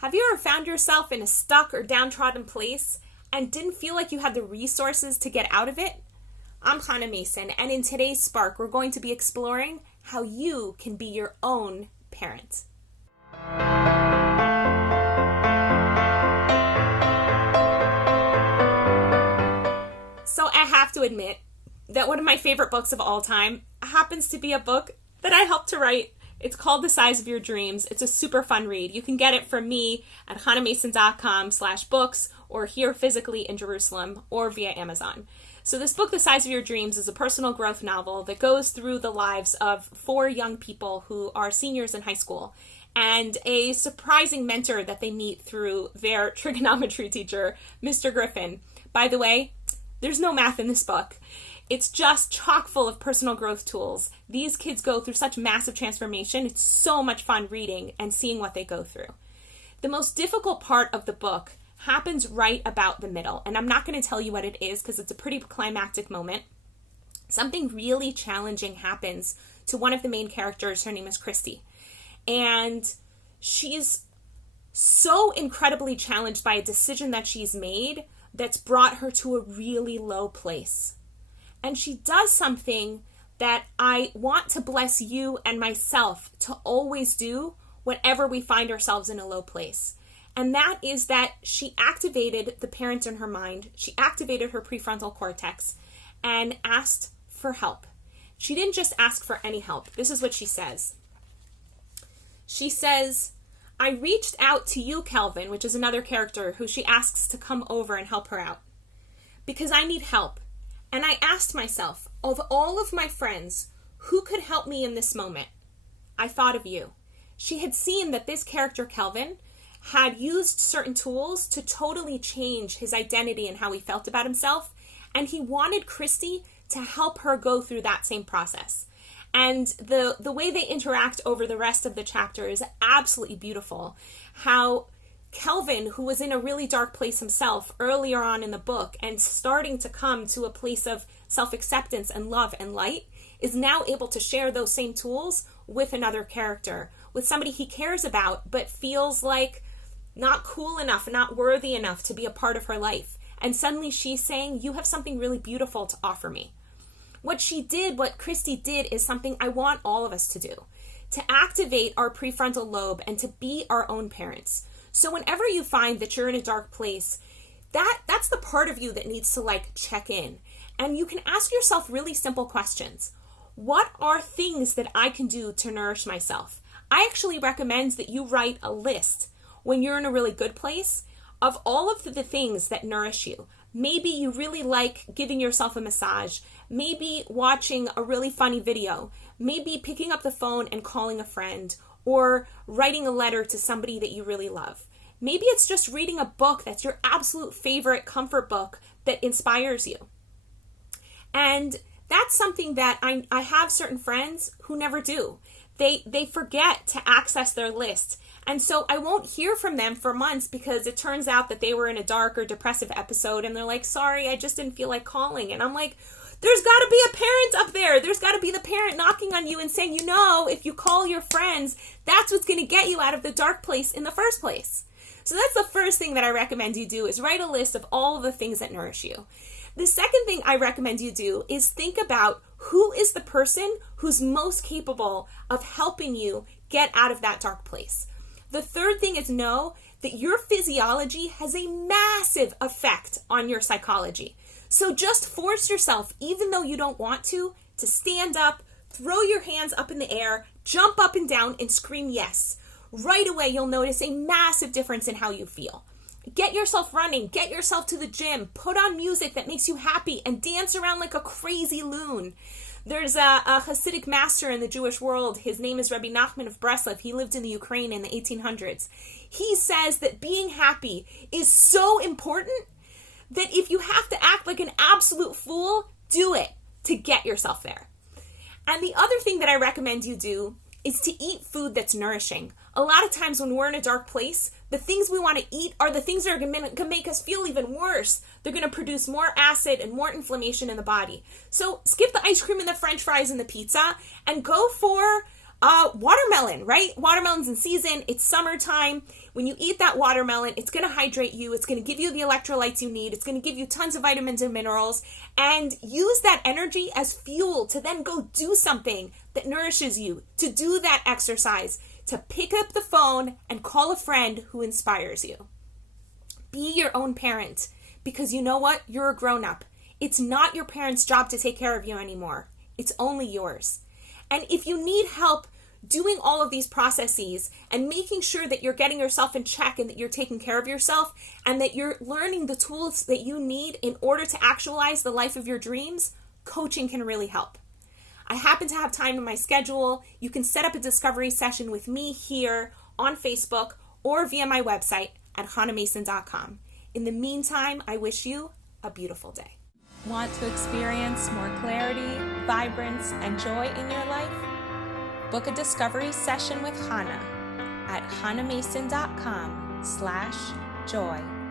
Have you ever found yourself in a stuck or downtrodden place and didn't feel like you had the resources to get out of it? I'm Hannah Mason, and in today's Spark, we're going to be exploring how you can be your own parent. So I have to admit that one of my favorite books of all time happens to be a book that I helped to write. It's called The Size of Your Dreams. It's a super fun read. You can get it from me at hannahmason.com/books or here physically in Jerusalem or via Amazon. So this book, The Size of Your Dreams, is a personal growth novel that goes through the lives of 4 young people who are seniors in high school and a surprising mentor that they meet through their trigonometry teacher, Mr. Griffin. By the way, there's no math in this book. It's just chock full of personal growth tools. These kids go through such massive transformation. It's so much fun reading and seeing what they go through. The most difficult part of the book happens right about the middle, and I'm not going to tell you what it is because it's a pretty climactic moment. Something really challenging happens to one of the main characters. Her name is Christy, and she's so incredibly challenged by a decision that she's made that's brought her to a really low place. And she does something that I want to bless you and myself to always do whenever we find ourselves in a low place. And that is that she activated the parent in her mind. She activated her prefrontal cortex and asked for help. She didn't just ask for any help. This is what she says. She says, I reached out to you, Kelvin, which is another character who she asks to come over and help her out, because I need help. And I asked myself, of all of my friends, who could help me in this moment? I thought of you. She had seen that this character, Kelvin, had used certain tools to totally change his identity and how he felt about himself. And he wanted Christy to help her go through that same process. And the way they interact over the rest of the chapter is absolutely beautiful. How Kelvin, who was in a really dark place himself earlier on in the book and starting to come to a place of self-acceptance and love and light, is now able to share those same tools with another character, with somebody he cares about but feels like not cool enough, not worthy enough to be a part of her life. And suddenly she's saying, you have something really beautiful to offer me. What Christy did is something I want all of us to do, to activate our prefrontal lobe and to be our own parents. So whenever you find that you're in a dark place, that's the part of you that needs to check in. And you can ask yourself really simple questions. What are things that I can do to nourish myself? I actually recommend that you write a list when you're in a really good place of all of the things that nourish you. Maybe you really like giving yourself a massage, maybe watching a really funny video, maybe picking up the phone and calling a friend, or writing a letter to somebody that you really love. Maybe it's just reading a book that's your absolute favorite comfort book that inspires you. And that's something that I have certain friends who never do. They forget to access their list. And so I won't hear from them for months because it turns out that they were in a dark or depressive episode and they're like, sorry, I just didn't feel like calling. And I'm like, there's got to be a parent up there. There's got to be the parent knocking on you and saying, if you call your friends, that's what's going to get you out of the dark place in the first place. So that's the first thing that I recommend you do, is write a list of all of the things that nourish you. The second thing I recommend you do is think about who is the person who's most capable of helping you get out of that dark place. The third thing is know that your physiology has a massive effect on your psychology. So just force yourself, even though you don't want to stand up, throw your hands up in the air, jump up and down, and scream yes. Right away, you'll notice a massive difference in how you feel. Get yourself running, get yourself to the gym, put on music that makes you happy, and dance around like a crazy loon. There's a Hasidic master in the Jewish world. His name is Rabbi Nachman of Breslov. He lived in the Ukraine in the 1800s. He says that being happy is so important that if you have to act like an absolute fool, do it to get yourself there. And the other thing that I recommend you do is to eat food that's nourishing. A lot of times when we're in a dark place, the things we want to eat are the things that are going to make us feel even worse. They're going to produce more acid and more inflammation in the body. So skip the ice cream and the french fries and the pizza and go for Watermelon, right? Watermelon's in season. It's summertime. When you eat that watermelon, it's going to hydrate you. It's going to give you the electrolytes you need. It's going to give you tons of vitamins and minerals, and use that energy as fuel to then go do something that nourishes you, to do that exercise, to pick up the phone and call a friend who inspires you. Be your own parent, because you know what? You're a grown-up. It's not your parents' job to take care of you anymore. It's only yours. And if you need help doing all of these processes and making sure that you're getting yourself in check and that you're taking care of yourself and that you're learning the tools that you need in order to actualize the life of your dreams, coaching can really help. I happen to have time in my schedule. You can set up a discovery session with me here on Facebook or via my website at hanamason.com. In the meantime, I wish you a beautiful day. Want to experience more clarity, vibrance, and joy in your life? Book a discovery session with Hana at hanamason.com/joy.